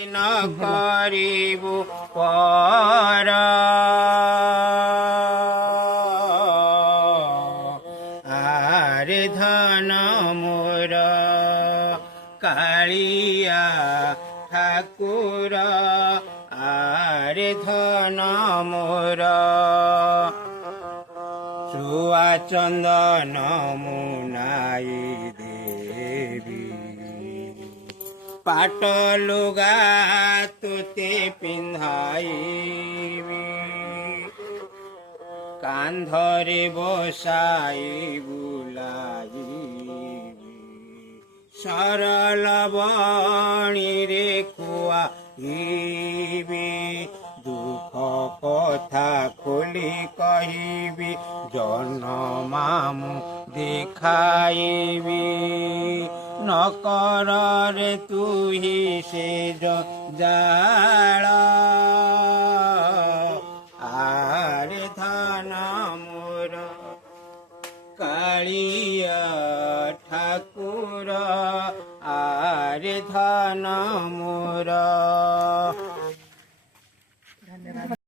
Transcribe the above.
न करिबु पर आरे धन मोर कालिया ठाकुर आरे धन मोर छुआ चंदन मुनाई देवी पाट लुगा तुते पिंधाइबी कांधरे बसाई बुलाइबी सरल बणी रे खुआइबी दुख कथा खोली कहिबी जनमामु देखाइबी नकर रे तुही से जाल आरे धन मोर कालिया ठाकुर आरे धन मोर।